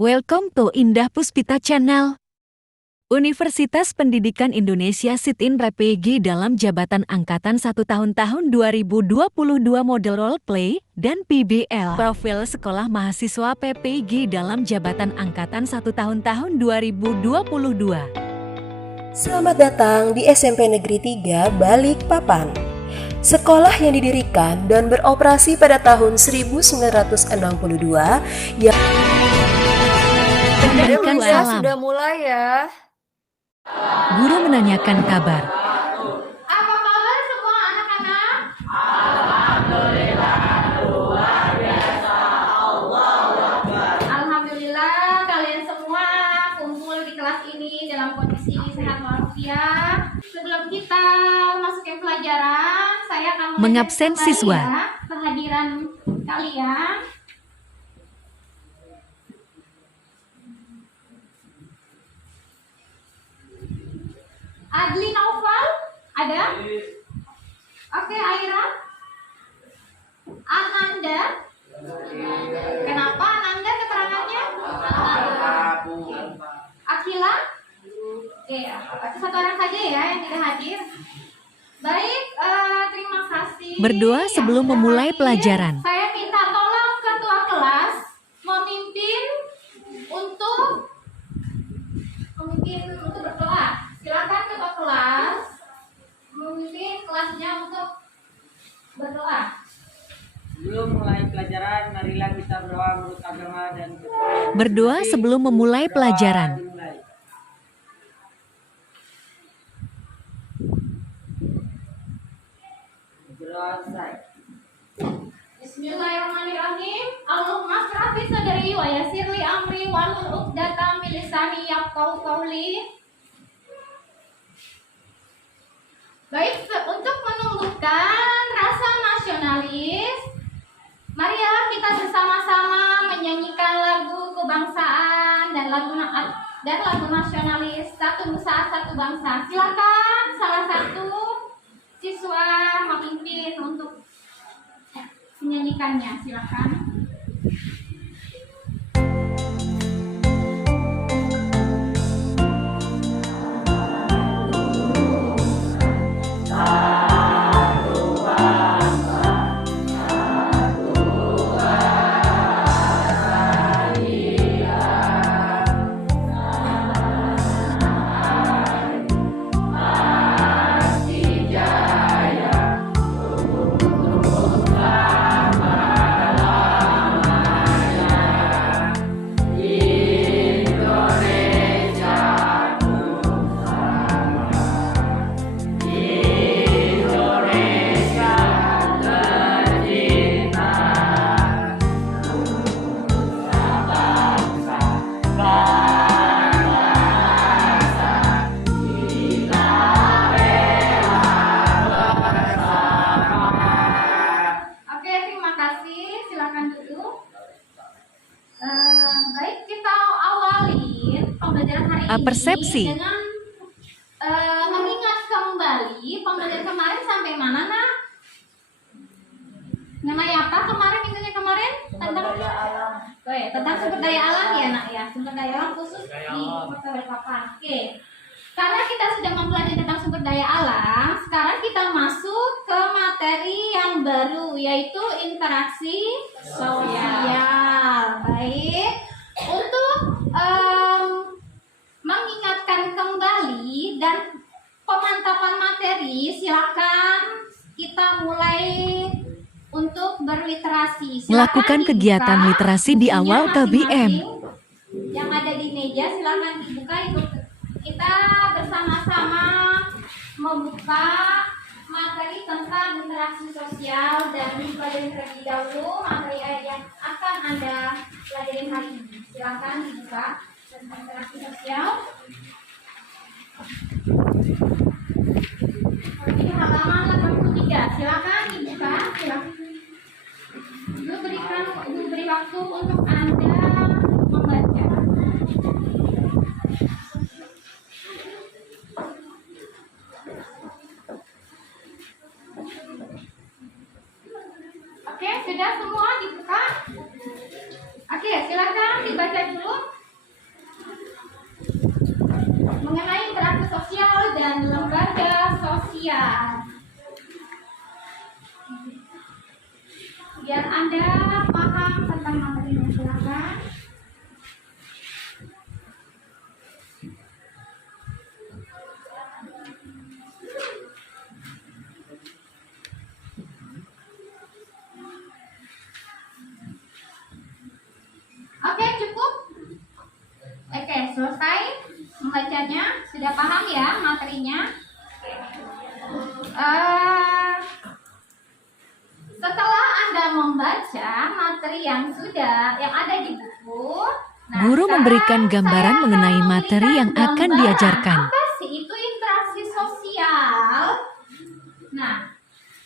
Welcome to Indah Puspita Channel. Universitas Pendidikan Indonesia Sit-in RPG dalam jabatan angkatan 1 tahun 2022 model role play dan PBL. Profil sekolah mahasiswa PPG dalam jabatan angkatan 1 tahun 2022. Selamat datang di SMP Negeri 3 Balikpapan. Sekolah yang didirikan dan beroperasi pada tahun 1962 yang Memberikan salam. Sudah mulai ya. Guru menanyakan kabar. Apa kabar semua anak-anak? Alhamdulillah, luar biasa. Allahu Akbar. Alhamdulillah kalian semua kumpul di kelas ini dalam kondisi sehat walafiat. Sebelum kita masuk ke pelajaran, saya akan Mengabsen kembali siswa. Ya, kehadiran kalian. Adli Naufal, ada? Oke, Aira. Ananda. Kenapa Ananda keterangannya? Akila? Oke, berarti satu orang saja ya yang tidak hadir. Baik, terima kasih. Berdoa sebelum yang sudah memulai hadir. pelajaran. Saya minta tolong ketua kelas memimpin untuk berdoa. Silakan ketua kelas memimpin kelasnya untuk berdoa. Sebelum mulai pelajaran, marilah kita berdoa menurut agama dan Berdoa sebelum memulai pelajaran. dimulai. Berdoa selesai. Bismillahirrahmanirrahim. Allahumma shrah fi sadri wa yassir li amri wahlul 'uqdatam min lisani yafqahu qawli. Baik, untuk menumbuhkan rasa nasionalis, marilah kita bersama-sama menyanyikan lagu kebangsaan dan lagu nasionalis Satu Nusa Satu Bangsa. Silakan salah satu siswa memimpin untuk menyanyikannya. Silakan. Oke, terima kasih. Silakan duduk. Baik, kita awali pembelajaran hari ini Persepsi. dengan mengingat kembali pembelajaran kemarin sampai mana, Nak? Mengenai apa kemarin, minggunya kemarin? Tentang alam. Oh ya, tentang sumber daya alam ya, Nak ya. Sumber daya alam khusus di Kota Balikpapan. Oke. Karena kita sudah mempelajari tentang sumber daya alam, sekarang kita masuk ke materi yang baru, yaitu interaksi sosial. Baik, untuk mengingatkan kembali dan pemantapan materi, silakan kita mulai untuk berliterasi. Silakan Melakukan kegiatan dibuka literasi di bukunya awal KBM. masing-masing yang ada di meja, silakan dibuka. Kita bersama-sama membuka materi tentang interaksi sosial dan dipelajari terlebih dahulu materi yang akan Anda pelajari hari ini. Silakan dibuka tentang interaksi sosial. Di halaman 83, silakan dibuka. Silakan. Beri waktu untuk Anda membaca. Oke, sudah semua dibuka? Oke, silakan dibaca dulu. sosial. Biar Anda paham tentang materinya, silakan. Oke, cukup. Oke, selesai membacanya. Sudah paham ya materinya? Setelah Anda membaca materi yang ada di buku, Guru memberikan gambaran saya mengenai akan materi yang memberikan akan gambaran diajarkan. Apa sih itu interaksi sosial? Nah,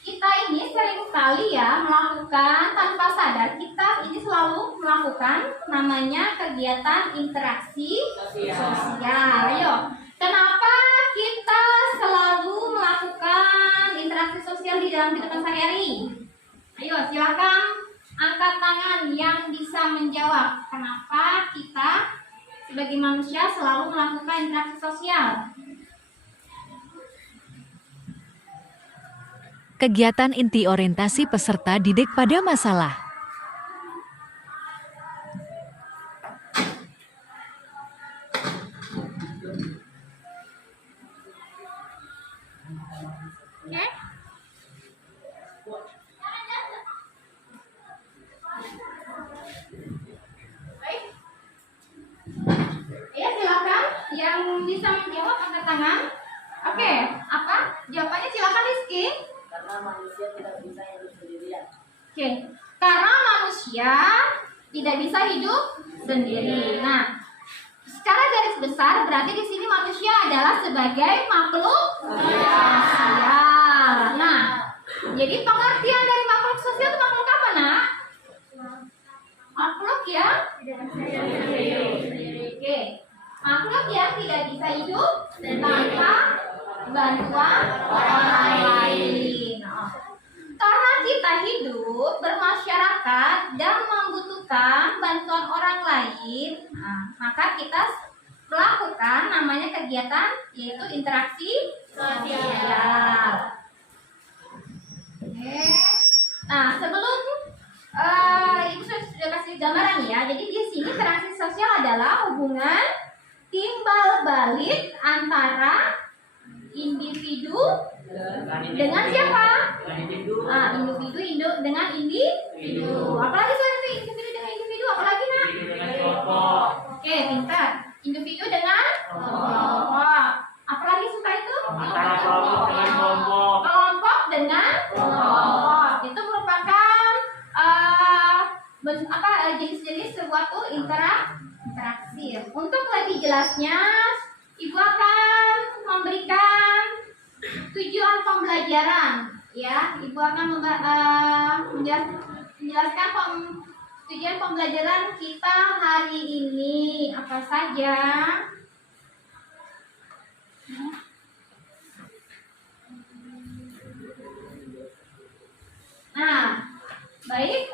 kita ini sering kali ya melakukan tanpa sadar, kita ini selalu melakukan namanya kegiatan interaksi sosial. Ayo, kenapa kita selalu melakukan interaksi sosial di dalam kehidupan sehari-hari? Ayo, silakan angkat tangan yang bisa menjawab. Kenapa kita sebagai manusia selalu melakukan interaksi sosial? Kegiatan inti orientasi peserta didik pada masalah. Oke? Baik. Ya, silakan yang bisa menjawab angkat tangan. Oke, apa? Jawabannya silakan Rizky. Karena manusia tidak bisa hidup sendirian. Oke, karena manusia tidak bisa hidup sendiri. Nah, secara garis besar berarti di sini manusia adalah sebagai makhluk sosial. Nah, jadi pengertian dari makhluk sosial itu makhluk apa, Nak? Makhluk yang Oke. Makhluk yang tidak bisa hidup tanpa bantuan orang lain. Karena kita hidup bermasyarakat dan membutuhkan bantuan orang lain, maka kita melakukan namanya kegiatan yaitu interaksi sosial. Oke. Nah, sebelum Ibu sudah kasih gambaran ya. Jadi di sini interaksi sosial adalah hubungan timbal balik antara individu dengan siapa? Individu dengan individu. Apalagi seperti individu dengan individu, apalagi Nak? Oke, pintar. Individu dengan kelompok. Apalagi suka itu? Kelompok dengan kelompok. Itu merupakan jenis-jenis suatu interaksi. Untuk lebih jelasnya, Ibu akan memberikan tujuan pembelajaran. Ya, Ibu akan menjelaskan tujuan pembelajaran kita hari ini apa saja. Nah, baik,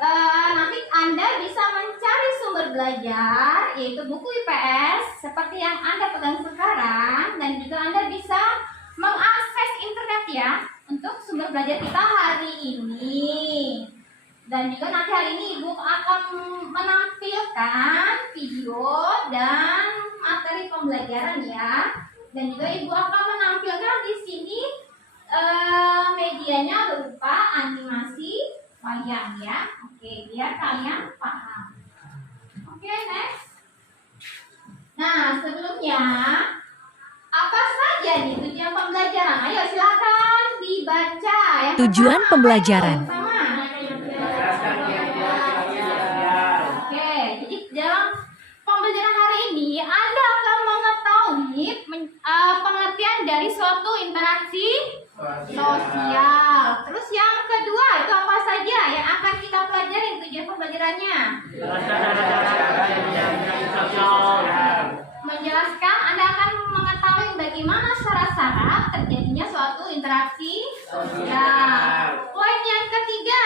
nanti Anda bisa mencari sumber belajar yaitu buku IPS seperti yang Anda pegang sekarang, dan juga Anda bisa mengakses internet ya untuk sumber belajar kita hari ini. Dan juga nanti hari ini Ibu akan menampilkan video dan materi pembelajaran ya. Dan juga Ibu akan menampilkan di sini medianya berupa animasi wayang ya. Oke, biar kalian paham. Oke, next. Nah, sebelumnya apa saja nih tujuan pembelajaran? Ayo silakan dibaca ya. Tujuan pembelajaran. Oke, jadi dalam pembelajaran hari ini Anda akan mengetahui pengertian dari suatu interaksi sosial. Terus yang kedua itu apa saja yang akan kita pelajari tujuan pembelajarannya? Menjelaskan, Anda akan mengetahui bagaimana syarat-syarat terjadinya suatu interaksi sosial. Poin yang ketiga.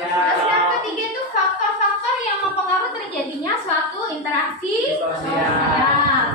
Terus yang ketiga itu faktor-faktor yang mempengaruhi terjadinya suatu interaksi sosial.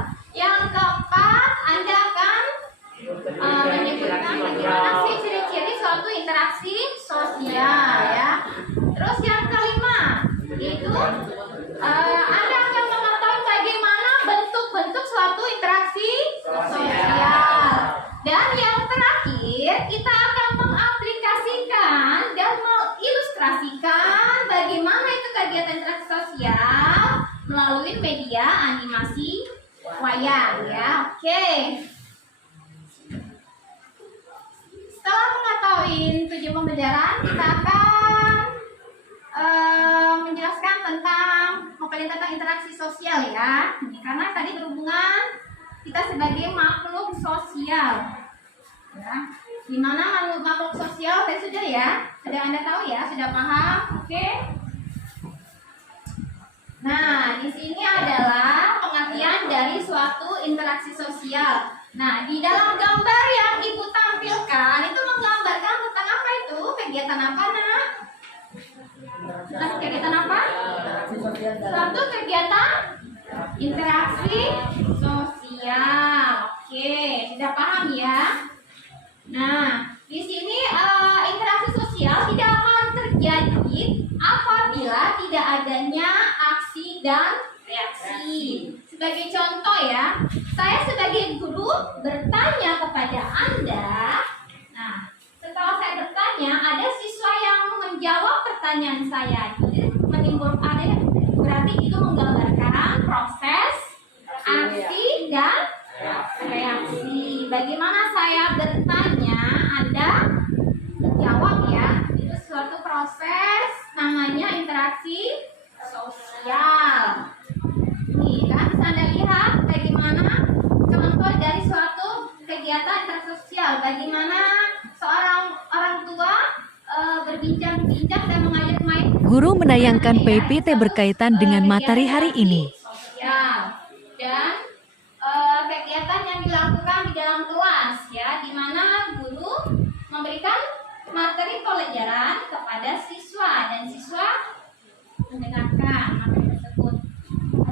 mengilustrasikan bagaimana itu kegiatan interaksi sosial melalui media animasi wayang ya. Oke. Setelah mengetahui tujuan pembelajaran, kita akan menjelaskan tentang interaksi sosial ya. Ini karena tadi berhubungan kita sebagai makhluk sosial. Ya. Gimana makhluk sosial tadi sudah ya? Sudah Anda tahu ya? Sudah paham? Oke. Nah, di sini adalah pengertian dari suatu interaksi sosial. Nah, di dalam gambar yang Ibu tampilkan itu menggambarkan tentang apa itu? Kegiatan apa, Nak? Nah, kegiatan apa? Suatu kegiatan interaksi sosial. Oke, sudah paham ya? Nah, di sini interaksi sosial tidak akan terjadi apabila tidak adanya aksi dan reaksi. Sebagai contoh ya, saya sebagai guru bertanya kepada Anda. Nah, setelah saya bertanya, ada siswa yang menjawab pertanyaan saya. Berarti itu menggambarkan proses, aksi, dan reaksi. Bagaimana saya bertanya, Anda jawab ya. Itu suatu proses, namanya interaksi sosial. Nih kan bisa Anda lihat bagaimana contoh dari suatu kegiatan interaksi sosial. Bagaimana seorang orang tua berbincang-bincang dan mengajak main. Guru menayangkan PPT berkaitan dengan materi hari ini. Sosial. Dan kegiatan yang dilakukan di dalam kelas ya, di mana guru memberikan materi pelajaran kepada siswa dan siswa mendengarkan materi tersebut.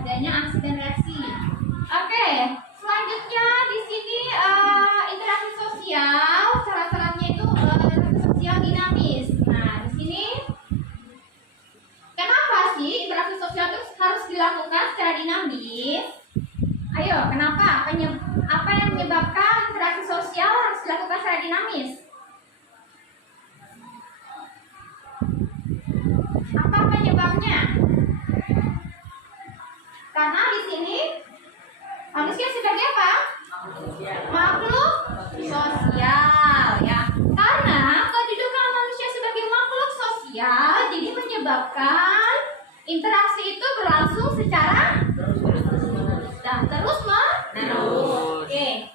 Adanya aksi dan reaksi. Oke, selanjutnya di sini interaksi sosial, syarat-syaratnya itu interaksi sosial dinamis. Nah, di sini kenapa sih interaksi sosial itu harus dilakukan secara dinamis? Ayo, kenapa? Apa yang menyebabkan interaksi sosial harus dilakukan secara dinamis? Apa penyebabnya? Karena di sini manusia sebagai apa? Makhluk sosial ya. Karena kedudukan manusia sebagai makhluk sosial jadi menyebabkan interaksi itu berlangsung secara dan terus menerus. Oke.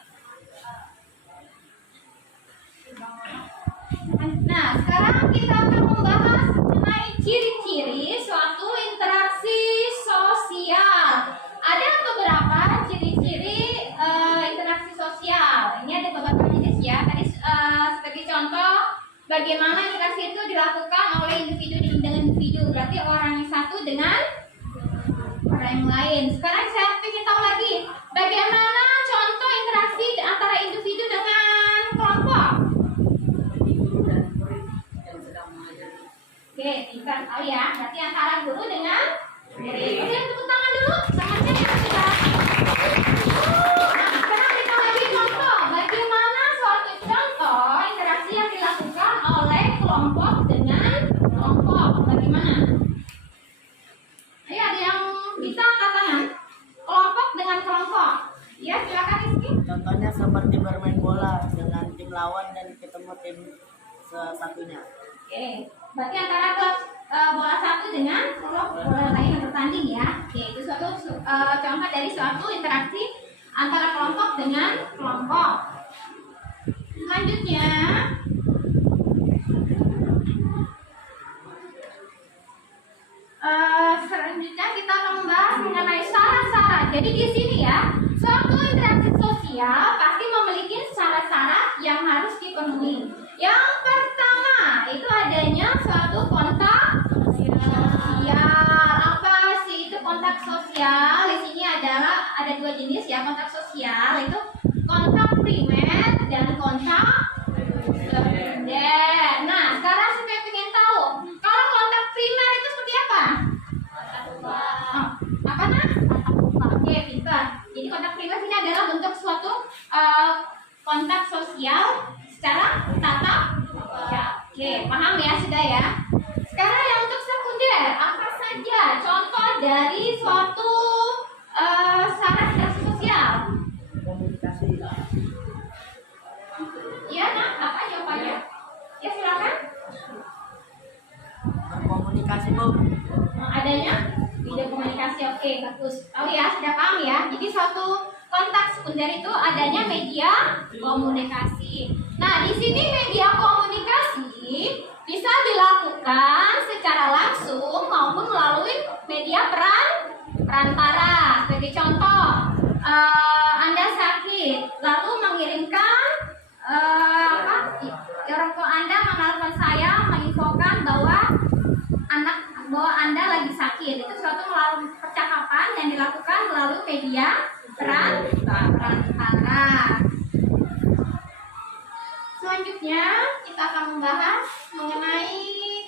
Nah, sekarang kita akan membahas mengenai ciri-ciri suatu interaksi sosial. Ada beberapa ciri-ciri interaksi sosial. Ini ada beberapa jenis ya. Tadi sebagai contoh bagaimana interaksi itu dilakukan oleh individu dengan individu. Berarti orang yang satu dengan orang yang lain. Sekarang saya ingin tahu lagi bagaimana contoh interaksi antara individu dengan kelompok. Oke, kita tahu ya. Berarti antara guru dengan murid. Oke, tepuk tangan dulu. Tangannya yang sudah. Nah, sekarang kita lagi contoh. Bagaimana suatu contoh interaksi yang dilakukan oleh kelompok dengan kelompok. Bagaimana? Ayo, ada yang bisa angkat tangan? Kelompok dengan kelompok. Ya, silakan Rizky. Contohnya seperti bermain bola dengan tim lawan dan ketemu tim satunya. Oke, berarti antara klub bola satu dengan klub bola lain yang bertanding ya. Oke, itu suatu contoh dari suatu interaksi antara kelompok dengan kelompok. Selanjutnya, kita akan membahas mengenai syarat-syarat. Jadi di sini ya, suatu interaksi sosial pasti memiliki syarat-syarat yang harus dipenuhi. Yang pertama itu adanya suatu kontak sosial. Apa sih itu kontak sosial? Di sini adalah ada dua jenis ya kontak sosial, itu kontak primer dan kontak sekunder. Nah, sekarang saya ingin tahu kalau kontak primer itu seperti apa? Apa nak? Oke, pintar. Jadi kontak primer ini adalah bentuk suatu kontak sosial secara tatap muka. Oke, paham ya sudah ya. Sekarang komunikasi, Bu. Adanya video komunikasi. Oke, bagus. Tahu ya, sudah paham ya. Jadi suatu kontak sekunder itu adanya media komunikasi. Nah, di sini media komunikasi bisa dilakukan secara langsung maupun melalui media perantara. Sebagai contoh, Anda sakit, lalu mengirimkan orang tua Anda menelpon saya menginfokan bahwa Anda lagi sakit. Itu suatu melalui percakapan yang dilakukan melalui media perantara. Selanjutnya kita akan membahas mengenai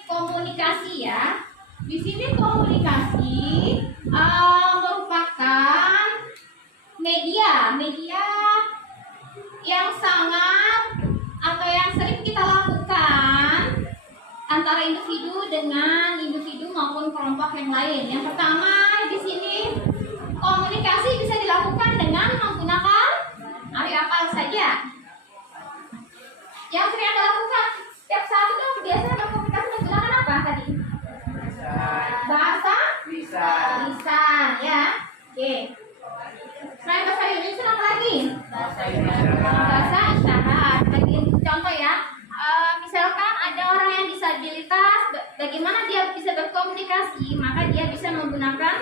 komunikasi ya. Di sini komunikasi merupakan media yang sangat atau yang sering kita lakukan antara individu dengan individu maupun kelompok yang lain. Yang pertama di sini komunikasi bisa dilakukan dengan menggunakan apa saja. Yang sering Anda lakukan setiap saat itu biasanya berkomunikasi menggunakan apa tadi? Bahasa lisan ya. Oke. Selain bahasa Indonesia apa lagi? Bahasa isyarat. Bagi contoh ya. Misalkan ada orang yang disabilitas, bagaimana dia bisa berkomunikasi? Maka dia bisa menggunakan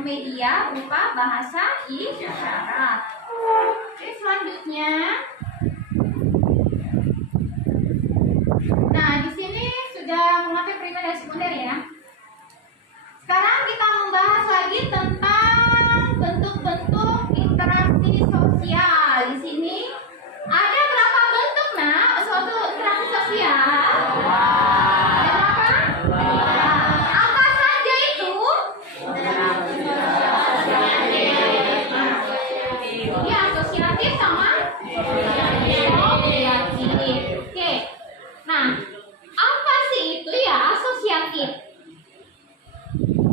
media berupa bahasa isyarat. Oke, selanjutnya. Nah, di sini sudah mengatur primer dan sekunder ya. Sekarang kita membahas lagi tentang bentuk-bentuk interaksi sosial. Di sini ada berapa bentuk suatu interaksi sosial? Ada berapa? Apa saja itu? Ya, asosiatif sama asosiatif. Oke. Nah, apa sih itu ya asosiatif?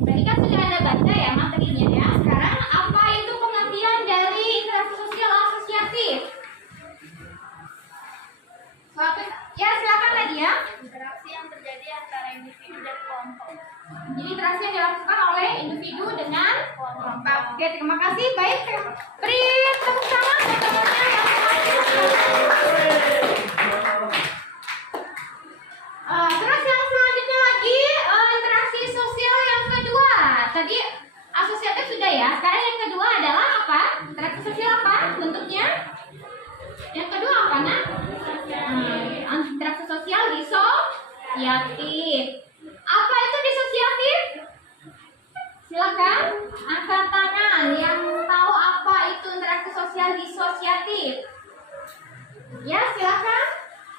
Tadi kan sudah Anda baca ya materinya ya. Sekarang apa itu pengertian dari interaksi sosial asosiatif? Ya, silakan Nadia. Interaksi yang terjadi antara individu dan kelompok. Jadi interaksi yang dilakukan oleh individu dengan kelompok. Oke, terima kasih. Baik, beri tepuk tangan buat temannya yang terus yang selanjutnya lagi interaksi sosial yang kedua. Tadi asosiatif sudah ya. Sekarang yang kedua adalah apa? Interaksi sosial apa bentuknya? Yang kedua apa interaksi sosial disosiatif. Apa itu disosiatif? Silakan angkat tangan yang tahu apa itu interaksi sosial disosiatif. Ya, silakan.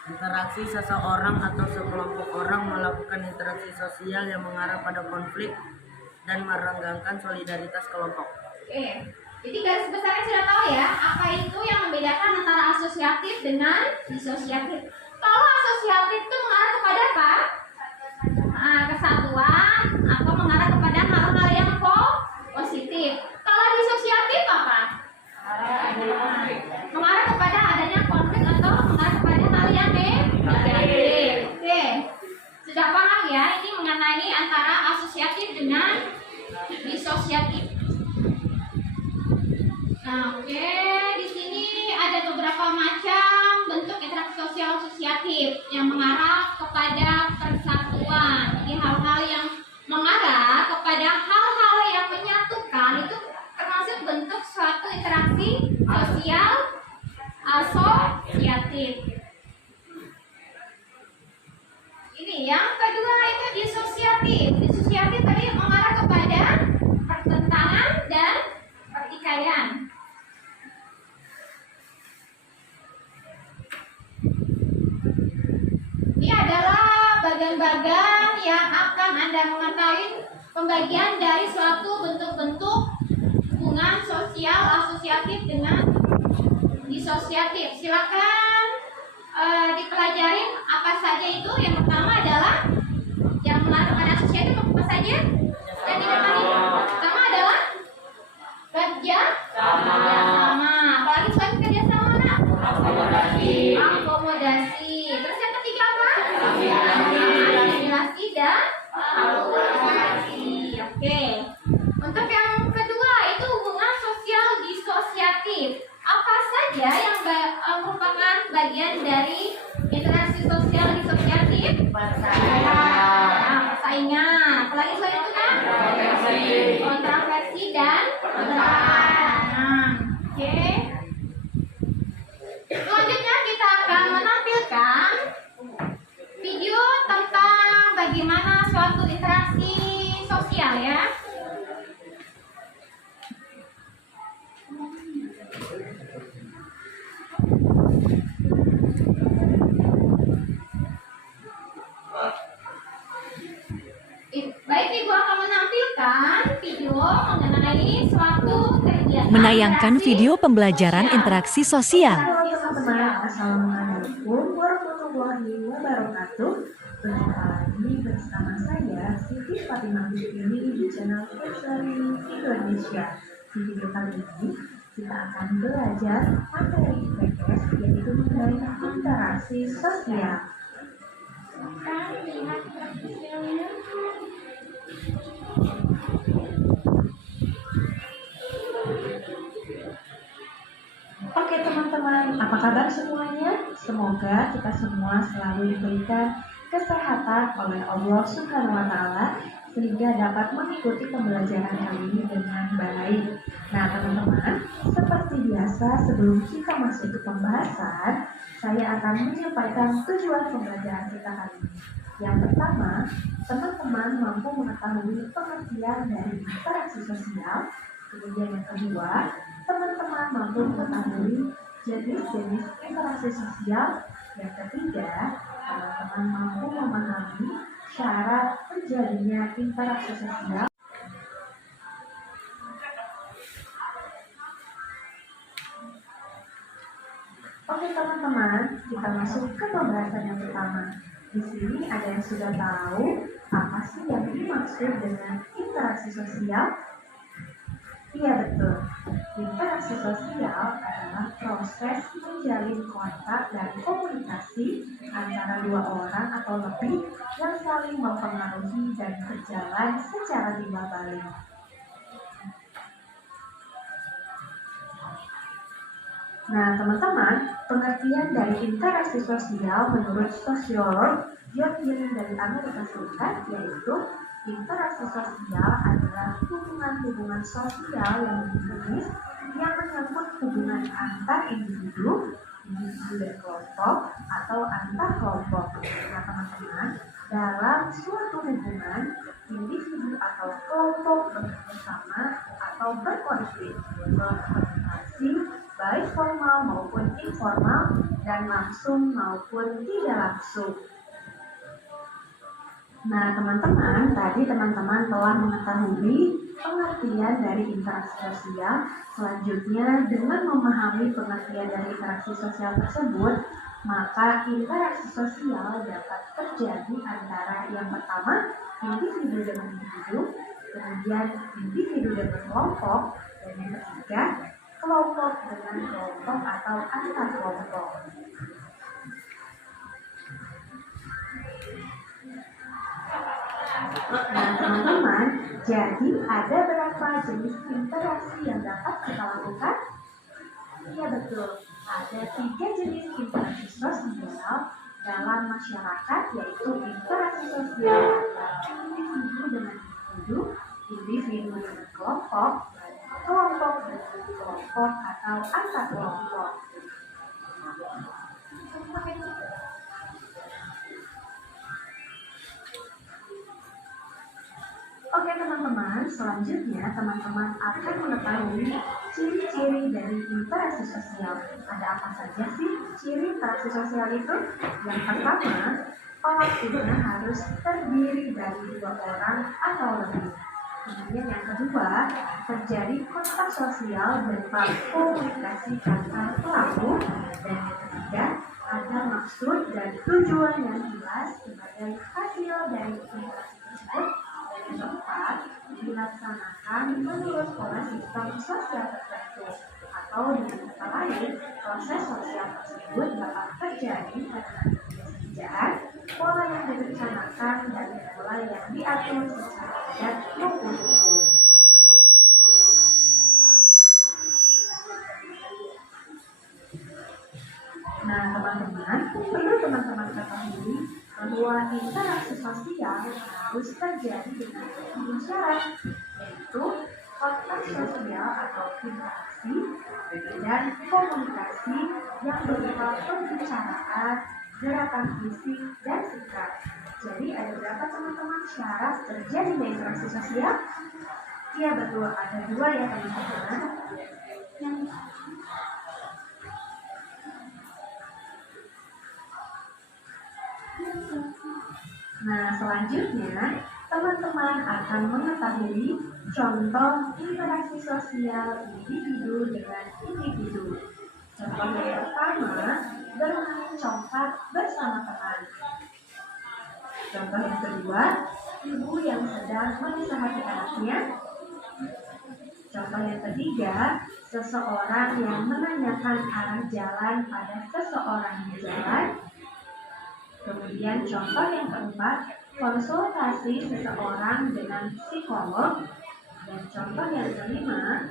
Interaksi seseorang atau sekelompok orang melakukan interaksi sosial yang mengarah pada konflik dan merenggangkan solidaritas kelompok. Oke. Jadi garis besarnya sudah tahu ya, apa itu yang membedakan antara asosiatif dengan disosiatif. Kalau asosiatif itu mengarah kepada apa? Kesatuan atau mengarah kepada hal-hal yang positif. Kalau disosiatif apa? Mengarah kepada adanya konflik atau mengarah kepada hal yang negatif. Oke. Sudah paham ya ini mengenai antara asosiatif dengan disosiatif. Nah, oke, di sini ada beberapa macam bentuk interaksi sosial asosiatif yang mengarah kepada persatuan. Jadi hal-hal yang mengarah kepada hal-hal yang menyatukan itu termasuk bentuk suatu interaksi sosial asosiatif. Ini yang kedua itu disosiatif. Disosiatif tadi mengarah kepada pertentangan dan pertikaian. Ini adalah bagian-bagian yang akan Anda mengetahui pembagian dari suatu bentuk-bentuk hubungan sosial asosiatif dengan disosiatif. Silakan dipelajarin apa saja itu. Yang pertama adalah yang mengarah kepada asosiatif apa saja? Yang tadi pertama adalah kerja sama. Apalagi selain kerja sama, akomodasi. Terus yang ketiga apa? Asimilasi dan persaingan. Apalagi selain itu kan? Kontroversi dan persaingan. Oke. Selanjutnya kita akan menampilkan video tentang bagaimana suatu interaksi sosial ya. Baik, Ibu akan menampilkan video mengenai suatu kegiatan Menayangkan interaksi video pembelajaran interaksi sosial. Halo teman-teman, Assalamualaikum warahmatullahi wabarakatuh. Berjumpa lagi bersama saya Siti Fatimah Bismillah di channel Kesari Indonesia. Di video kali ini kita akan belajar materi IPS yaitu mengenai interaksi sosial. Lihat filmnya. Oke teman-teman, apa kabar semuanya? Semoga kita semua selalu diberikan kesehatan oleh Allah Subhanahu wa Ta'ala sehingga dapat mengikuti pembelajaran kali ini dengan baik. Nah teman-teman, seperti biasa sebelum kita masuk ke pembahasan, saya akan menyampaikan tujuan pembelajaran kita kali ini. Yang pertama, teman-teman mampu mengetahui pengertian dari interaksi sosial. Kemudian yang kedua, teman-teman mampu mengetahui jenis-jenis interaksi sosial. Yang ketiga, teman-teman mampu memahami syarat terjadinya interaksi sosial. Oke teman-teman, kita masuk ke pembahasan yang pertama. Di sini ada yang sudah tahu apa sih yang dimaksud dengan interaksi sosial? Iya betul, interaksi sosial adalah proses menjalin kontak dan komunikasi antara dua orang atau lebih yang saling mempengaruhi dan berjalan secara timbal balik. Nah teman-teman, pengertian dari interaksi sosial menurut sosiolog John Dewey dari Amerika Serikat yaitu interaksi sosial adalah hubungan-hubungan sosial yang dinamis yang menyangkut hubungan antar individu, individu dan kelompok atau antar kelompok. Nah teman-teman, dalam suatu hubungan, individu atau kelompok bekerja sama atau berkonflik, berkomunikasi baik formal maupun informal dan langsung maupun tidak langsung. Nah teman-teman, tadi teman-teman telah mengetahui pengertian dari interaksi sosial. Selanjutnya, dengan memahami pengertian dari interaksi sosial tersebut, maka interaksi sosial dapat terjadi antara yang pertama, individu dengan individu, kemudian individu dengan kelompok, dan yang ketiga, kelompok dengan kelompok atau antar kelompok. Nah teman-teman, jadi ada berapa jenis interaksi yang dapat kita lakukan? Iya betul, ada 3 jenis interaksi sosial dalam masyarakat yaitu interaksi sosial antara individu dengan individu, individu dengan kelompok, dan kelompok dengan kelompok atau antar kelompok. Oke teman-teman, selanjutnya teman-teman akan mengetahui ciri-ciri dari interaksi sosial. Ada apa saja sih ciri interaksi sosial itu? Yang pertama, pelakunya harus terdiri dari 2 orang atau lebih. Kemudian yang kedua, terjadi kontak sosial berupa komunikasi antar pelaku. Dan yang ketiga, ada maksud dan tujuan yang jelas sebagai hasil dari interaksi tersebut. Yang keempat, dilaksanakan menurut pola sistem sosial tertentu atau dengan kata lain, proses sosial tersebut dapat terjadi karena kesengajaan, pola yang direncanakan dan pola yang diatur secara adat maupun hukum. Nah teman-teman, perlu teman-teman ketahui bahwa interaksi sosial harus terjadi dengan tiga syarat, yaitu kontak sosial atau interaksi dan komunikasi yang berupa pembicaraan, gerakan fisik, dan sikap. Jadi ada berapa teman-teman syarat terjadinya interaksi sosial? Iya betul, ada 2 ya teman-teman. Nah, selanjutnya teman-teman akan mengetahui contoh interaksi sosial individu dengan individu. Contoh yang pertama, bermain congklak bersama teman. Contoh yang kedua, ibu yang sedang menasihati anaknya. Contoh yang ketiga, seseorang yang menanyakan arah jalan pada seseorang di jalan. Kemudian contoh yang keempat, konsultasi seseorang dengan psikolog. Dan contoh yang kelima,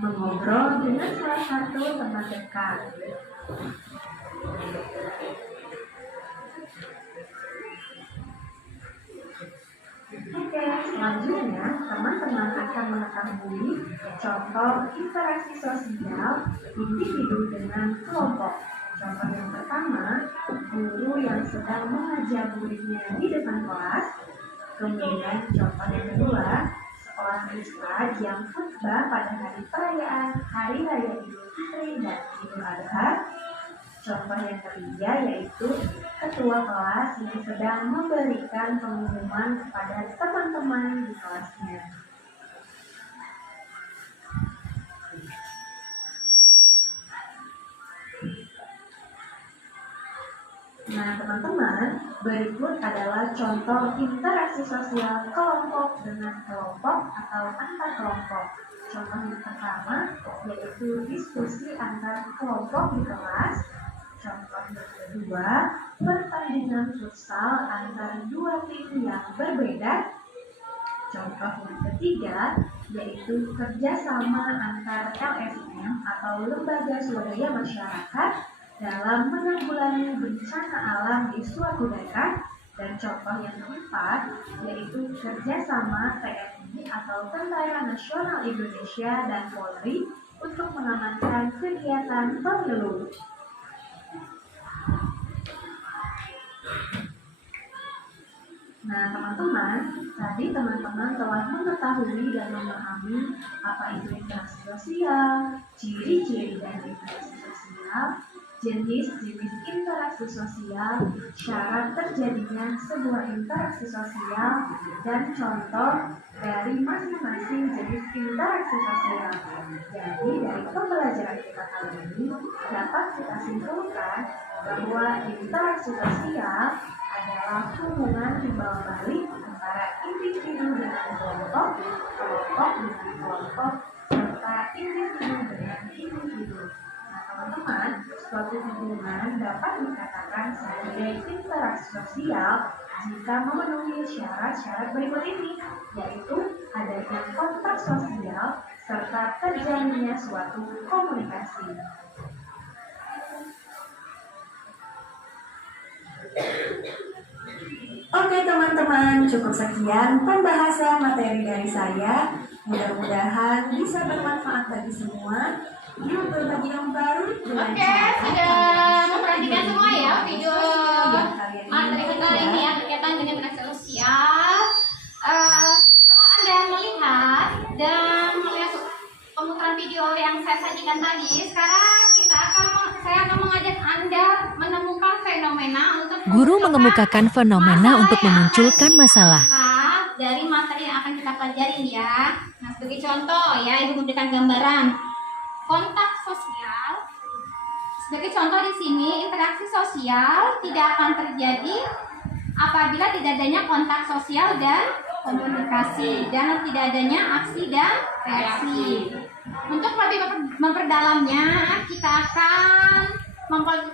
mengobrol dengan salah satu teman dekat. Oke, selanjutnya teman-teman akan mengetahui contoh interaksi sosial individu dengan kelompok. Contoh yang pertama, guru yang sedang mengajar muridnya di depan kelas. Kemudian contoh yang kedua, seorang ustadz yang khutbah pada hari perayaan Hari Raya Idul Fitri dan Idul Adha. Contoh yang ketiga yaitu ketua kelas yang sedang memberikan pengumuman kepada teman-teman di kelasnya. Nah teman-teman, berikut adalah contoh interaksi sosial kelompok dengan kelompok atau antar kelompok. Contoh yang pertama yaitu diskusi antar kelompok di kelas. Contoh yang kedua, pertandingan futsal antar 2 tim yang berbeda. Contoh yang ketiga yaitu kerjasama antar LSM atau lembaga swadaya masyarakat dalam menanggulangi bencana alam di suatu daerah. Dan contoh yang keempat yaitu kerjasama TNI atau Tentara Nasional Indonesia dan Polri untuk mengamankan kegiatan pemilu. Nah teman-teman, tadi teman-teman telah mengetahui dan memahami apa itu interaksi sosial, ciri-ciri dari interaksi sosial, jenis-jenis interaksi sosial, syarat terjadinya sebuah interaksi sosial, dan contoh dari masing-masing jenis interaksi sosial. Jadi dari pembelajaran kita kali ini dapat kita simpulkan bahwa interaksi sosial adalah hubungan timbal balik antara individu dengan kelompok, kelompok dengan kelompok, serta individu dengan individu. Nah teman-teman, suatu hubungan dapat dikatakan sebagai interaksi sosial jika memenuhi syarat-syarat berikut ini, yaitu adanya kontak sosial serta terjalinnya suatu komunikasi. Oke teman-teman, cukup sekian pembahasan materi dari saya. Mudah-mudahan bisa bermanfaat bagi semua. Yuk berbagi yang baru dengan cara sudah memperhatikan semua ya video materi kita ini ya berkaitan dengan interaksi sosial. Setelah Anda melihat dan melihat pemutaran video yang saya sajikan tadi, sekarang saya akan mengajak Anda menemukan fenomena untuk Guru mengemukakan fenomena untuk memunculkan masalah. dari materi yang akan kita pelajari ya. Nah, sebagai contoh ya, Ibu memberikan gambaran kontak sosial. Sebagai contoh di sini, interaksi sosial tidak akan terjadi apabila tidak adanya kontak sosial dan komunikasi dan tidak adanya aksi dan reaksi. Untuk lebih memperdalamnya, kita akan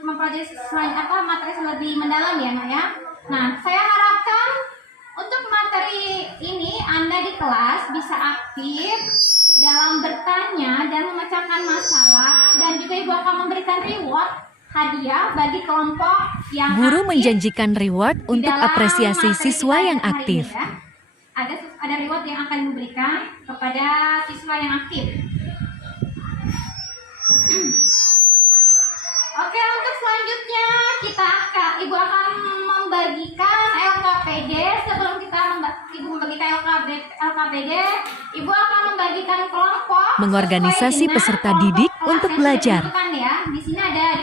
mempelajari materi lebih mendalam ya, Nak ya. Nah, saya harapkan untuk materi ini Anda di kelas bisa aktif dalam bertanya dan memecahkan masalah, dan juga Ibu akan memberikan reward hadiah bagi kelompok yang Guru aktif menjanjikan reward di untuk dalam apresiasi materi siswa kita yang hari aktif. ini, ya. Ada reward yang akan diberikan kepada siswa yang aktif. Oke, untuk selanjutnya Ibu akan membagikan LKPD. Sebelum Ibu membagikan LKPD, Ibu akan membagikan kelompok Mengorganisasi sesuai dengan peserta kelompok didik kelas untuk yang sudah belajar. ditentukan, ya. Di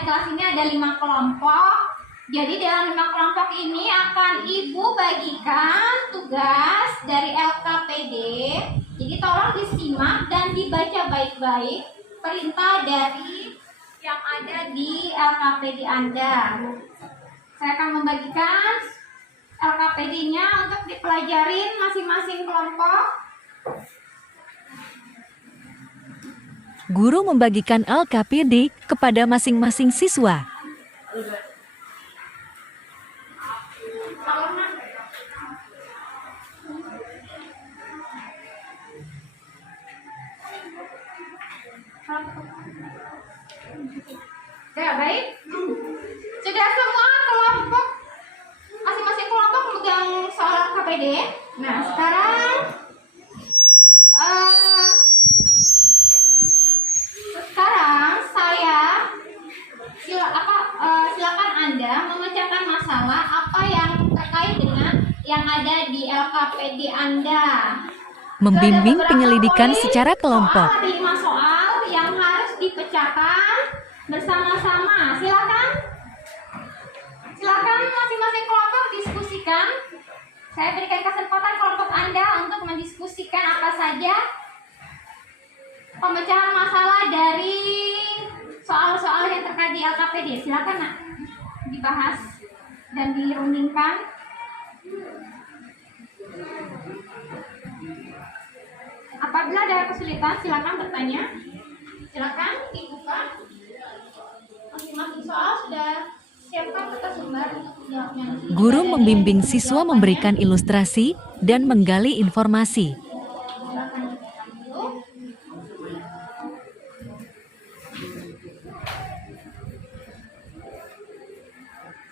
kelas ini ada 5 kelompok. Jadi dalam 5 kelompok ini akan Ibu bagikan tugas dari LKPD. Jadi tolong disimak dan dibaca baik-baik perintah dari yang ada di LKPD Anda. Saya akan membagikan LKPD-nya untuk dipelajarin masing-masing kelompok. Guru membagikan LKPD kepada masing-masing siswa. Ya, baik. Sudah semua kelompok, masing-masing kelompok memegang soal KPD. Nah, sekarang saya silakan Anda memecahkan masalah apa yang terkait dengan yang ada di LKPD Anda. Membimbing penyelidikan secara kelompok. Ada 5 soal yang harus dipecahkan bersama-sama. Silakan masing-masing kelompok diskusikan. Saya berikan kesempatan kelompok Anda untuk mendiskusikan apa saja pemecahan masalah dari soal-soal yang terkait di LKPD. Silakan, Nak, dibahas dan dirundingkan. Apabila ada kesulitan, silakan bertanya. Silakan dibuka. Masing-masing soal sudah siapkan kertas lembar untuk menjawabnya. Guru membimbing siswa memberikan ilustrasi dan menggali informasi. Silakan dibuka dulu.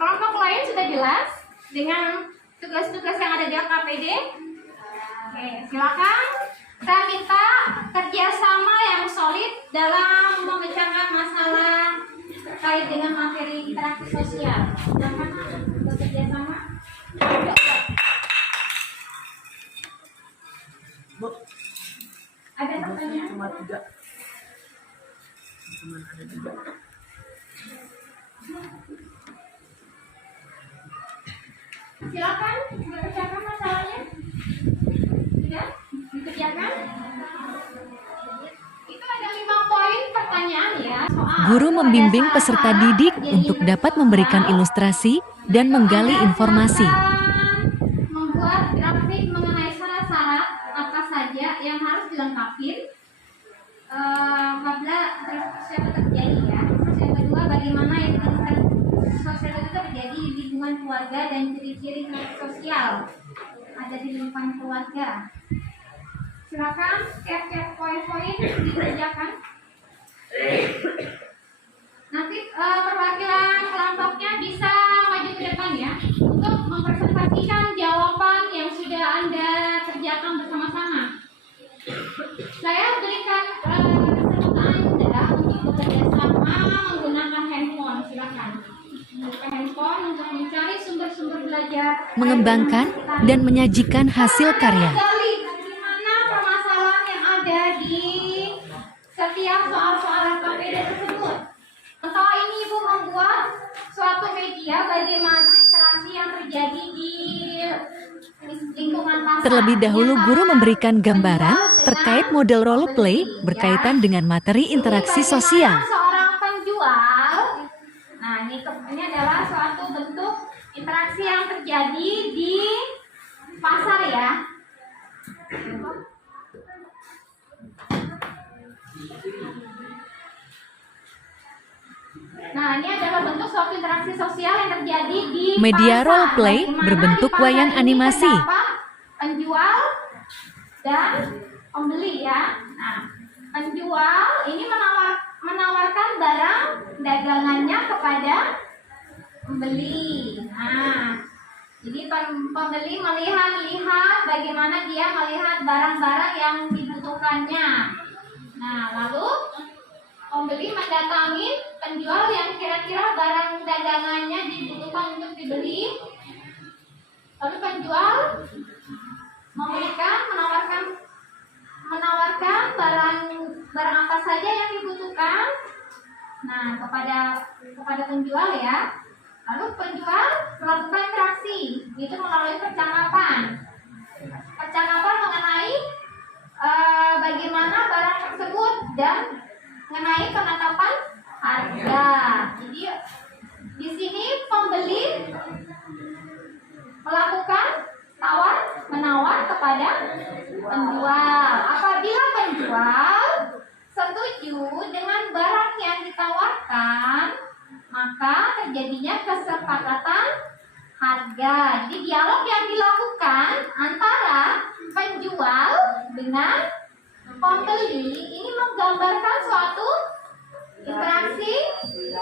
Kelompok lain sudah jelas dengan tugas-tugas yang ada di LKPD. Oke, silakan. Saya minta kerjasama yang solid dalam memecahkan masalah terkait dengan materi interaksi sosial. Silakan bekerja sama. Ada pertanyaan? Cuma 3. Cuma ada 3. Silakan dikerjakan masalahnya. Sudah dikerjakan. Itu ada 5 poin pertanyaan, ya. Guru membimbing peserta didik untuk dapat memberikan ilustrasi dan menggali informasi. Membuat grafik mengenai syarat-syarat apa saja yang harus dilengkapi apabila interaksi sosial terjadi, ya. Terus yang kedua, bagaimana interaksi sosial itu terjadi di lingkungan keluarga dan ciri-ciri interaksi sosial ada di lingkungan keluarga. Silakan tiap-tiap poin-poin dikerjakan. Nanti perwakilan kelompoknya bisa maju ke depan, ya, untuk mempresentasikan jawaban yang sudah Anda kerjakan bersama-sama. Saya berikan kesempatan Anda untuk bekerja sama menggunakan handphone. Silakan buka handphone untuk mencari sumber-sumber belajar, Mengembangkan dan menyajikan hasil karya. Gali bagaimana permasalahan yang ada di setiap soal-soal LKPD tersebut. Setelah ini Ibu membuat suatu media bagaimana interaksi yang terjadi di lingkungan pasar. Terlebih dahulu guru memberikan gambaran terkait model role play berkaitan dengan materi interaksi sosial. Seorang penjual, nah ini adalah suatu bentuk interaksi yang terjadi di pasar, ya. Nah, ini adalah bentuk suatu interaksi sosial yang terjadi di Media pasar. role play Bagaimana berbentuk di pasar wayang ini animasi. terdapat penjual dan pembeli, ya. Nah, penjual ini menawarkan barang dagangannya kepada pembeli. Nah, jadi pembeli melihat bagaimana dia melihat barang-barang yang dibutuhkannya. Nah, lalu pembeli mendatangi penjual yang kira-kira barang dagangannya dibutuhkan untuk dibeli. Lalu penjual menawarkan barang apa saja yang dibutuhkan. Nah, kepada penjual ya. Lalu penjual melakukan interaksi, itu melalui percakapan mengenai bagaimana barang tersebut dan mengenai penetapan harga. Jadi di sini pembeli melakukan tawar-menawar kepada penjual. Apabila penjual setuju dengan barang yang ditawarkan, maka terjadinya kesepakatan harga. Jadi dialog yang dilakukan antara penjual dengan pembeli ini menggambarkan suatu interaksi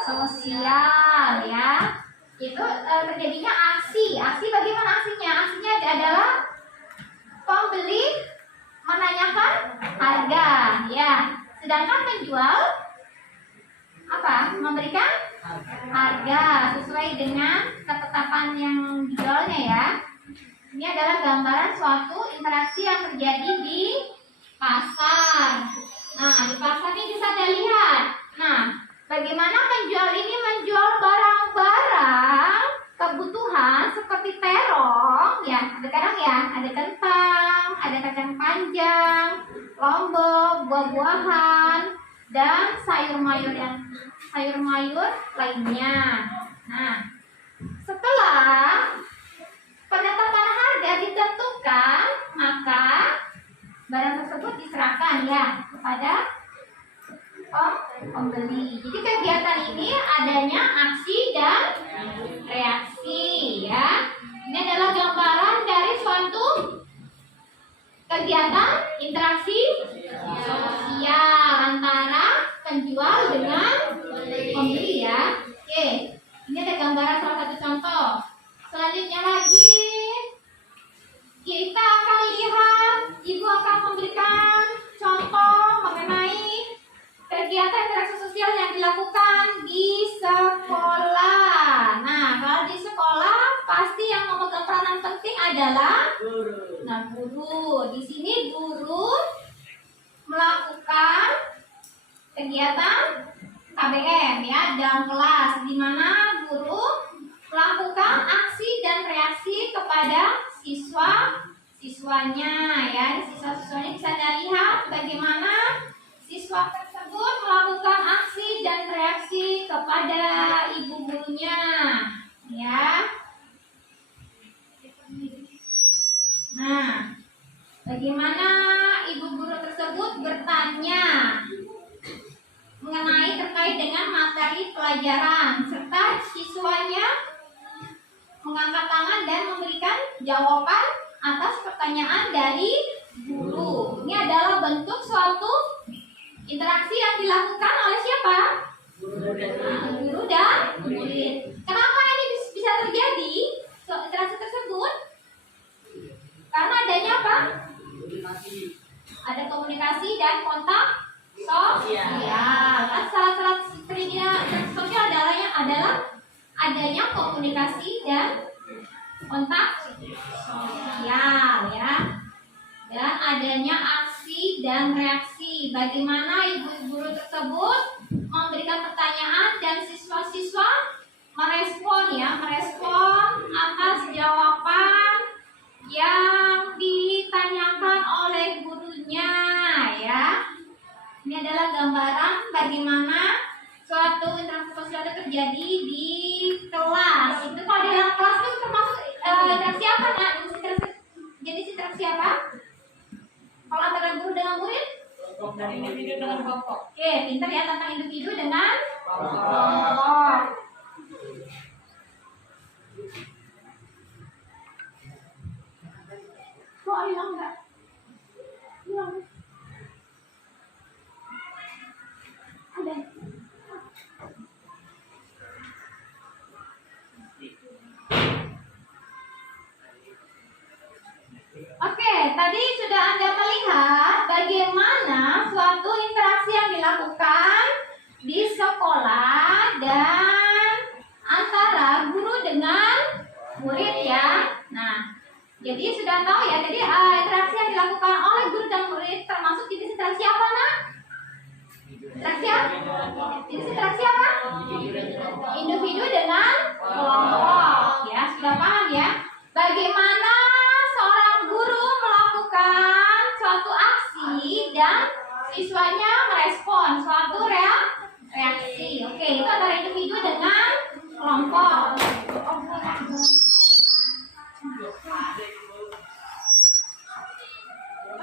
sosial ya. Itu terjadinya aksi. Aksi bagaimana aksinya? Aksinya adalah pembeli menanyakan harga ya. Sedangkan penjual memberikan harga sesuai dengan ketetapan yang dijualnya ya. Ini adalah gambaran suatu interaksi yang terjadi di pasar. Nah, di pasar ini bisa Anda lihat. Nah, bagaimana penjual ini menjual barang-barang kebutuhan seperti terong ya, ada terong ya, ada kentang, ada kacang panjang, lombok, buah-buahan, dan sayur-mayur lainnya. Nah, setelah penetapan harga ditentukan, maka barang tersebut diserahkan ya kepada pembeli. Jadi kegiatan ini adanya aksi dan reaksi ya. Ini adalah gambaran dari suatu kegiatan interaksi sosial antara penjual dengan pembeli ya. Oke, ini ada gambaran salah satu contoh. Selanjutnya lagi kita akan lihat, ibu akan memberikan contoh mengenai kegiatan interaksi sosial yang dilakukan di sekolah. Nah, kalau di sekolah pasti yang memegang peranan penting adalah guru. Di sini guru melakukan kegiatan KBM ya dalam kelas, di mana guru melakukan aksi dan reaksi kepada siswanya ya. Siswa-siswanya bisa Anda lihat bagaimana siswa tersebut melakukan aksi dan reaksi kepada ibu gurunya ya. Nah, bagaimana ibu guru tersebut bertanya mengenai terkait dengan materi pelajaran, serta siswanya mengangkat tangan dan memberikan jawaban atas pertanyaan dari guru. Ini adalah bentuk suatu interaksi yang dilakukan oleh siapa? Guru dan murid. Kenapa ini bisa terjadi interaksi tersebut? Karena adanya apa? Ada komunikasi dan kontak sosial. Salah satu interaksi sosial adalah adanya komunikasi dan kontak sosial ya. Dan adanya aksi dan reaksi. Bagaimana ibu guru tersebut memberikan pertanyaan dan siswa-siswa merespon atas jawaban yang ditanyakan oleh gurunya ya. Ini adalah gambaran bagaimana suatu interaksi sosial itu terjadi di kelas. Itu kalau di dalam kelas itu termasuk interaksi apa nak? Jenis interaksi apa? Kalau antara guru dengan murid? Dari individu dengan kelompok. Oke, pintar ya tentang individu dengan kelompok. Kok hilang enggak? Hilang. Ada. tadi sudah Anda melihat bagaimana suatu interaksi yang dilakukan di sekolah dan antara guru dengan murid ya. Nah, jadi sudah tahu ya, jadi interaksi yang dilakukan oleh guru dan murid termasuk jenis interaksi apa, nak? Interaksi apa? Jenis interaksi apa? Individu dengan kelompok. Ya, sudah paham ya? Bagaimana seorang guru melakukan suatu aksi dan siswanya merespon suatu reaksi. Oke, itu antara individu dengan kelompok.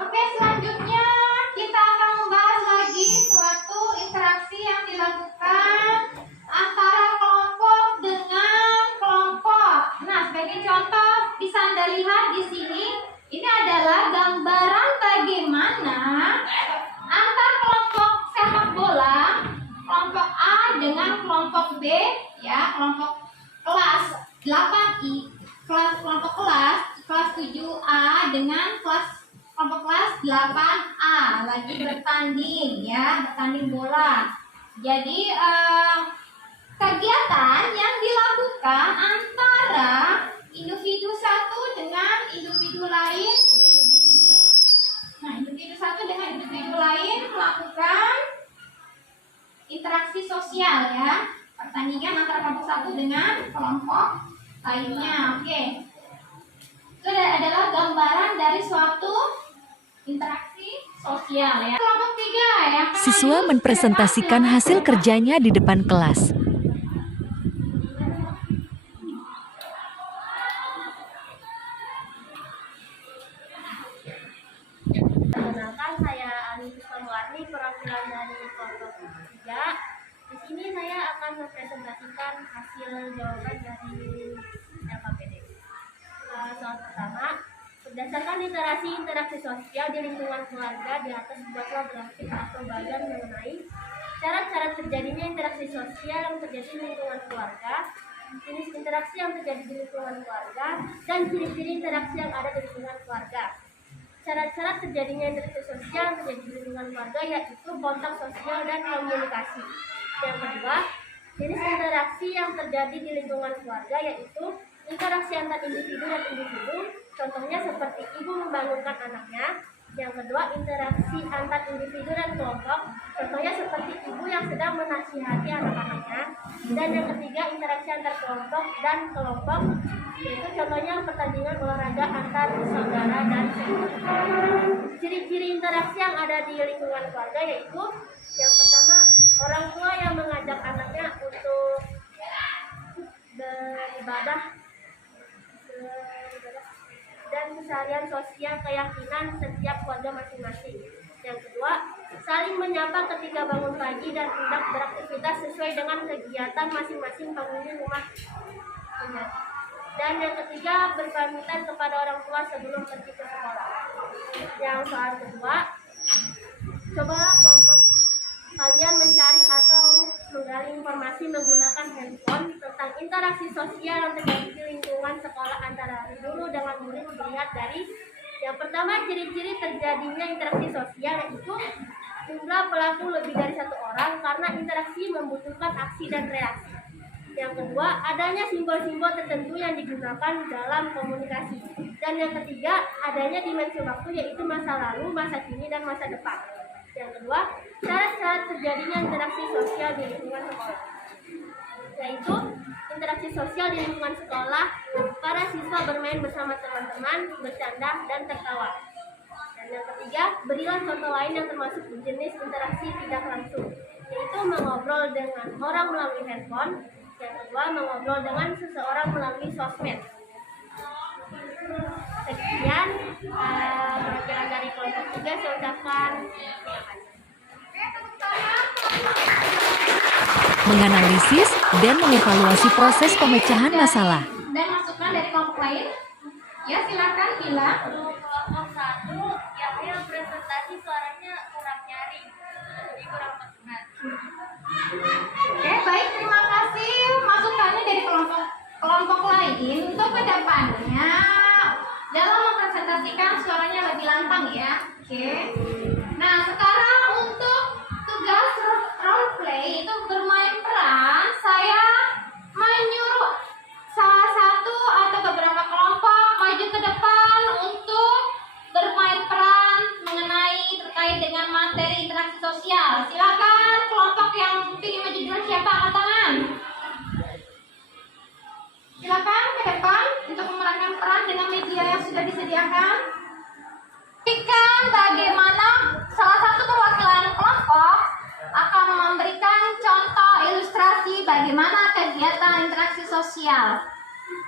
Oke, selanjutnya kita akan membahas lagi suatu interaksi yang dilakukan antara kelompok dengan kelompok. Nah, sebagai contoh bisa Anda lihat di sini, ini adalah gambaran bagaimana antar kelompok sepak bola, kelompok A dengan kelompok B, ya, kelompok kelas 8I, kelompok kelas 7A dengan kelompok kelas 8A lagi bertanding ya, bertanding bola. Jadi kegiatan yang dilakukan antara individu satu dengan individu lain. Nah, individu satu dengan individu lain melakukan interaksi sosial ya. Pertandingan antara kelompok satu dengan kelompok lainnya. Oke. Itu adalah gambaran dari suatu interaksi sosial ya. Kelompok 3 ya. Siswa mempresentasikan hasil kerjanya di depan kelas. Perkenalkan, saya Anissa Sumarni, perwakilan dari kelompok 3. Di sini saya akan mempresentasikan hasil jawaban dari LKPD. Soal pertama, berdasarkan interaksi sosial di lingkungan keluarga, di atas buatlah grafik atau bagan mengenai syarat-syarat terjadinya interaksi sosial yang terjadi di lingkungan keluarga, jenis interaksi yang terjadi di lingkungan keluarga, dan ciri-ciri interaksi yang ada di lingkungan keluarga. Syarat-syarat terjadinya interaksi sosial yang terjadi di lingkungan keluarga yaitu kontak sosial dan komunikasi. Yang kedua, jenis interaksi yang terjadi di lingkungan keluarga yaitu interaksi antar individu dan individu, contohnya seperti ibu membangunkan anaknya. Yang kedua, interaksi antar individu dan kelompok, contohnya seperti ibu yang sedang menasihati anak-anaknya. Dan yang ketiga, interaksi antar kelompok dan kelompok, yaitu contohnya pertandingan olahraga antar saudara dan saudara. Ciri-ciri interaksi yang ada di lingkungan keluarga yaitu yang pertama, orang tua yang mengajak anaknya untuk beribadah dan keseharian sosial keyakinan setiap keluarga masing-masing. Yang kedua, saling menyapa ketika bangun pagi dan hendak beraktivitas sesuai dengan kegiatan masing-masing penghuni rumah. Dan yang ketiga, berpamitan kepada orang tua sebelum pergi ke sekolah. Yang soal kedua, cobalah kelompok kalian mencari atau menggali informasi menggunakan handphone tentang interaksi sosial yang terjadi di lingkungan sekolah antara guru dengan murid dilihat dari yang pertama, ciri-ciri terjadinya interaksi sosial yaitu jumlah pelaku lebih dari satu orang karena interaksi membutuhkan aksi dan reaksi. Yang kedua, adanya simbol-simbol tertentu yang digunakan dalam komunikasi. Dan yang ketiga, adanya dimensi waktu yaitu masa lalu, masa kini, dan masa depan. Yang kedua, syarat-syarat terjadinya interaksi sosial di lingkungan sekolah, yaitu interaksi sosial di lingkungan sekolah, para siswa bermain bersama teman-teman, bercanda, dan tertawa. Dan yang ketiga, berilah contoh lain yang termasuk jenis interaksi tidak langsung, yaitu mengobrol dengan orang melalui handphone. Yang kedua, mengobrol dengan seseorang melalui sosmed. Sekian perwakilan dari kelompok 3 saya ucapkan. Menganalisis dan mengevaluasi proses pemecahan masalah. Dan masukan dari kelompok lain. Ya, silakan Bila. Kelompok 1 yang presentasi suaranya kurang nyaring, jadi kurang terdengar. Oke, baik, terima kasih masukannya dari kelompok lain untuk kedepannya dalam mempresentasikan suaranya lebih lebih lantang ya. Oke. Nah, sekarang untuk tugas role play itu bermain peran, saya menyuruh salah satu atau beberapa kelompok maju ke depan untuk bermain peran mengenai terkait dengan materi interaksi sosial. Silakan kelompok yang ingin maju dulu, siapa angkat tangan? Silakan ke depan untuk memerankan peran dengan media yang sudah disediakan. Berikan bagaimana salah satu perwakilan kelompok akan memberikan contoh ilustrasi bagaimana kegiatan interaksi sosial.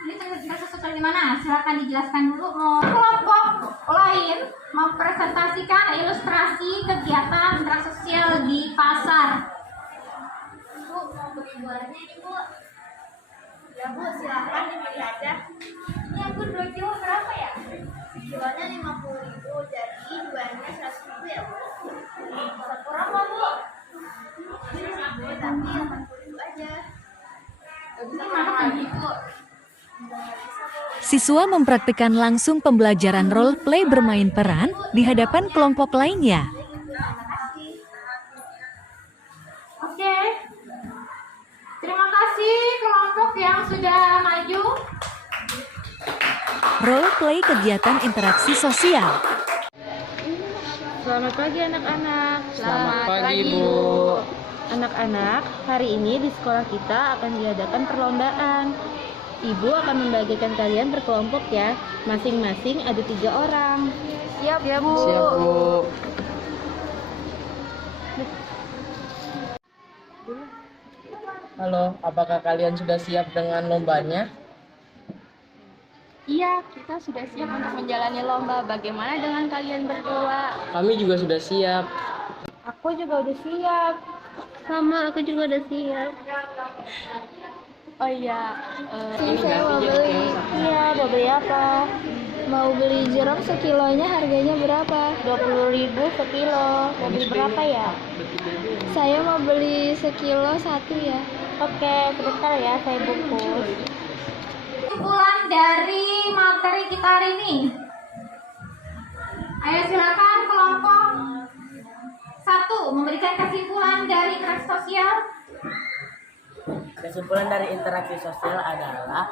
Ini interaksi sosial di mana? Silakan dijelaskan dulu. Kelompok lain mempresentasikan ilustrasi kegiatan interaksi sosial di pasar. Bu, mau beli buahnya nih, Bu. Ya, Bu, silahkan dipilih aja. Ini anggur 2 kilo berapa ya? Kilonya 50.000, jadi jualnya 100.000 ya, Bu. Bisa kurang nggak, Bu? Bisa, Bu, tapi 80.000 aja. Gak bisa kurang lagi, Bu. Siswa mempraktikkan langsung pembelajaran role play bermain peran di hadapan kelompok lainnya. Oke. Terima kasih kelompok yang sudah maju. Role play kegiatan interaksi sosial. Selamat pagi anak-anak. Selamat pagi, Bu. Anak-anak, hari ini di sekolah kita akan diadakan perlombaan. Ibu akan membagikan kalian berkelompok ya. Masing-masing ada 3 orang. Siap ya, Bu? Siap, Bu. Halo, apakah kalian sudah siap dengan lombanya? Iya, kita sudah siap untuk menjalani lomba. Bagaimana dengan kalian berdua? Kami juga sudah siap. Aku juga udah siap. Sama, aku juga udah siap. Oh iya, ini saya mau beli. Iya, mau beli apa? Mau beli jeruk sekilonya, harganya berapa? 20.000 sekilo. Mau beli berapa ya? Saya mau beli sekilo 1 ya. Oke, sebentar ya, saya bungkus. Kesimpulan dari materi kita hari ini. Ayo silakan kelompok 1 memberikan kesimpulan dari interaksi sosial. Kesimpulan dari interaksi sosial adalah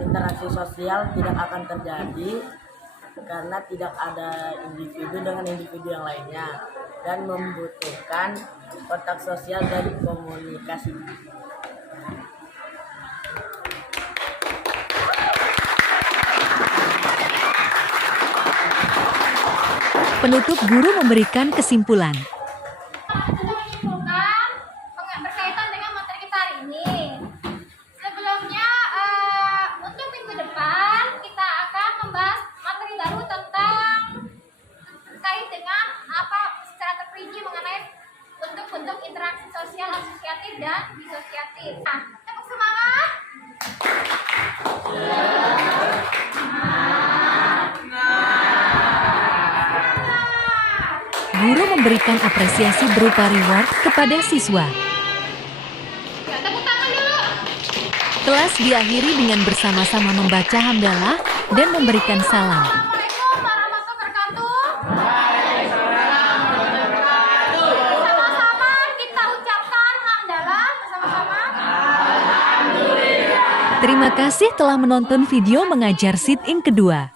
interaksi sosial tidak akan terjadi karena tidak ada individu dengan individu yang lainnya dan membutuhkan kontak sosial dan komunikasi. Penutup guru memberikan kesimpulan. Berkaitan dengan materi kita hari ini. Sebelumnya, untuk minggu depan kita akan membahas materi baru tentang terkait dengan apa secara terperinci mengenai bentuk-bentuk interaksi sosial asosiatif dan disosiatif. Nah, tepuk semangat. Guru memberikan apresiasi berupa reward kepada siswa. Ya, tepuk tangan dulu. Kelas diakhiri dengan bersama-sama membaca hamdalah dan memberikan salam. Assalamualaikum warahmatullahi wabarakatuh. Sama-sama kita ucapkan hamdalah bersama-sama. Terima kasih telah menonton video mengajar sit-in kedua.